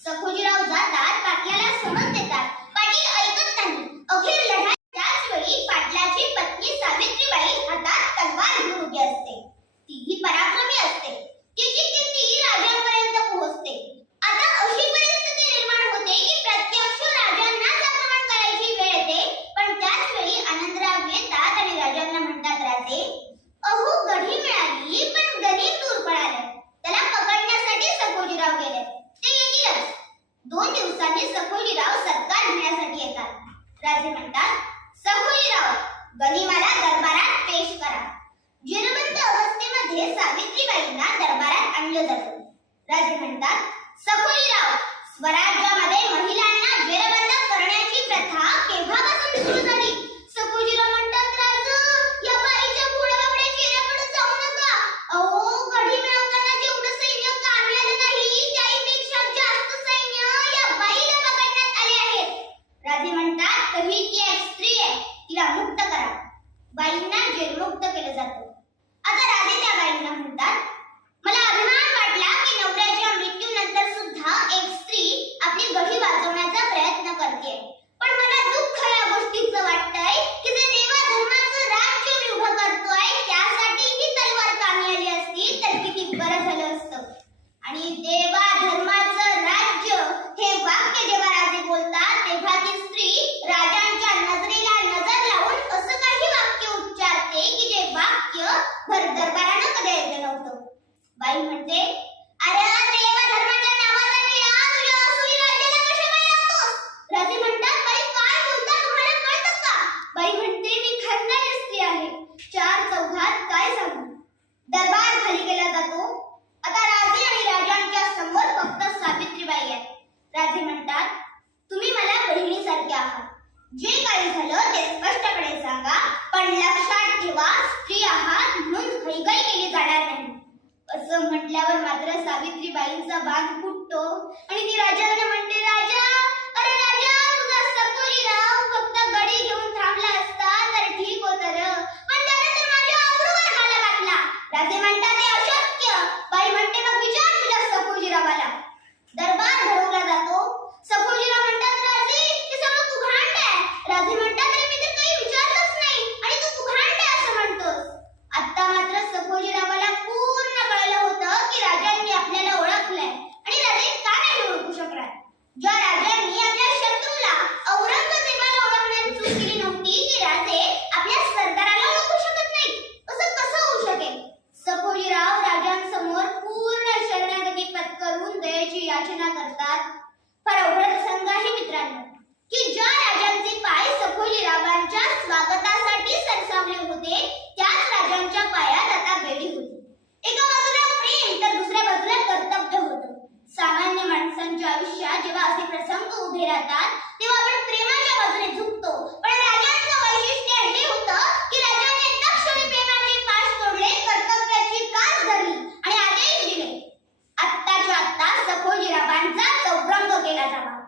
सखोजीराव जातात, पाटलाला समज देतात. पाटील ऐकत नाही. अखेर लढाई. त्याच वेळी पाटलाची पत्नी सावित्रीबाई हातात तलवार घेऊन उभी असते. तीही पराक्रमी असते. तिची कीर्ती राजांपर्यंत पोहोचते. आता अशी परिस्थिती निर्माण होते की प्रत्यक्ष राजांनाच आक्रमण करायची वेळ येते. पण त्याच वेळी आनंदराव येतात आणि राजांना म्हणतात, राजे, अहो गढी मिळाली पण गणित दूर पळाले. त्याला पकडण्यासाठी सखोजीराव गेले. ते येतीलच. 2 दिवसांनी सखोजीराव सत्कार घेण्यासाठी येतात. राजे म्हणतात, सखोजीराव, गनिमाला दरबारात पेश करा. जिरवंत अवस्थेमध्ये सावित्रीबाईंना दरबारात आणलं जातं. राजे म्हणतात, सखोजीराव, स्वराज्यामध्ये महिलांना जेरबंद करण्याची प्रथा केव्हापासून सुरू झाली? सखोजीराव म्हणतात, राज, या बाईच्या पुढे चेहऱ्याकडे जाऊ नका. अहो, गढी मिळवताना जेवढं सैन्य कामी आलं नाही, त्यापेक्षा जास्त सैन्य या बाईला पकडण्यात आले आहे. राजे म्हणतात, तरी ती एक स्त्री आहे, तिला मुक्त करा. बाईंना जेलमुक्त केलं जातं. आता राजे त्या बाईंना म्हणतात, मला अभिमान वाटला की नवऱ्याच्या मृत्यूनंतर सुद्धा एक स्त्री आपली गढी वाचवण्याचा प्रयत्न करते. पण मला दुःख या गोष्टीचं वाटतंय की जे देवा धर्माचं राज्य मी उभं करतोय त्यासाठी ही तलवार कामी आली असती तर किती बरं झालं असतं. आणि देवा धर्माचं राज्य हे वाक्य जेव्हा राजे बोलतात तेव्हा ती स्त्री राजांच्या नजरेला नजर लावून असं काही वाक्य उच्चारते की जे वाक्य भर दरबारानं कधी ऐकलं नव्हतं. बाई म्हणते, अरे देवा धर्माच्या नावाचा निळा तुझ्या असुरी राज्याला कशा काय लागतोस? राजे म्हणतात, बाई काय बोलता, तुम्हाला कळतं का? बाई म्हणते, मी खंडाळी स्त्री आहे. 4 चौघात काय सांगू? दरबार खाली केला जातो. आता राजे आणि राजांच्या समोर फक्त सावित्रीबाई आहे. राजे म्हणतात, तुम्ही मला बहिणीसारखे आहात. जे काही झालं ते स्पष्टपणे सांगा, पण लक्षात ठेवा, स्त्री आहात म्हणून घाईघाई केली जाणार नाही. असं म्हटल्यावर मात्र सावित्रीबाईंचा बांध फुटतो आणि ती राजांना म्हणते, राजा, अरे राजा, तुझा सखोजीराव फक्त गडी घेऊन थांबला असता तर ठीक होतं र, पण त्याने तर माझ्या आबरूवर घाला घातला. राजे म्हणतात, ते अशक्य. बाई म्हणते, मग विचार तुझ्या सखोजीरावाला. दरबार भरवला जातो. सखोजीराव म्हणतात, राजे, ते सगळं उघांड आहे. राजे म्हणतात, अरे मी तर काही विचारलंच नाही आणि तू उघांड आहे असं म्हणतोस. आता मात्र सखोजीरावाला पूर्ण कळलं होतं की राजांनी आपल्याला ओळखलंय आणि राजे का नाही ओळखू शकणार. ज्या राजांनी आपल्या शत्रूला औरंगजेबाला ओळखण्यात चूक केली नव्हती ती राजे आपल्या सरदाराला ओळखू शकत नाही. असं कसं होऊ शकेल? सखोजीराव राजांसमोर पूर्ण शरणागती पत्करून दयेची याचना करतात. फार अवघड प्रसंग आहे मित्रांनो की ज्या राजांचे पाय सखोजीरावांच्या स्वागतासाठी सरसावले होते त्याच राजांच्या पायात आता बेडी होती. एका बाजूला प्रेम तर दुसऱ्या बाजूला कर्तव्य होतं. सामान्य माणसांच्या आयुष्यात जेव्हा असे प्रसंग उभे राहतात तेव्हा आपण प्रेमाच्या बाजूने झुकतो. पण राजांचं वैशिष्ट्य हे होतं की राजांनी तक्षणी प्रेमाचे पाश तोडले, कर्तव्याची कास धरली आणि आदेश दिले, आत्ताच्या आत्ता सखोजीरावांचा चौरंग केला जावा.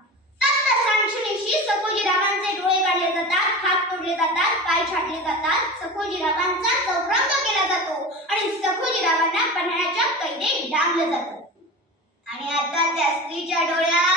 तत्त सांक्षणीशी सखोजीरावांचे डोळे काढले जातात, हात तोडले जातात, पाय छाटले जातात. सखोजीरावांचा चौरंग केला जातो आणि सखोजीरावांना पन्हाळ्याच्या कैदेत डांबलं जातं. आणि आता त्या स्त्रीच्या डोळ्यात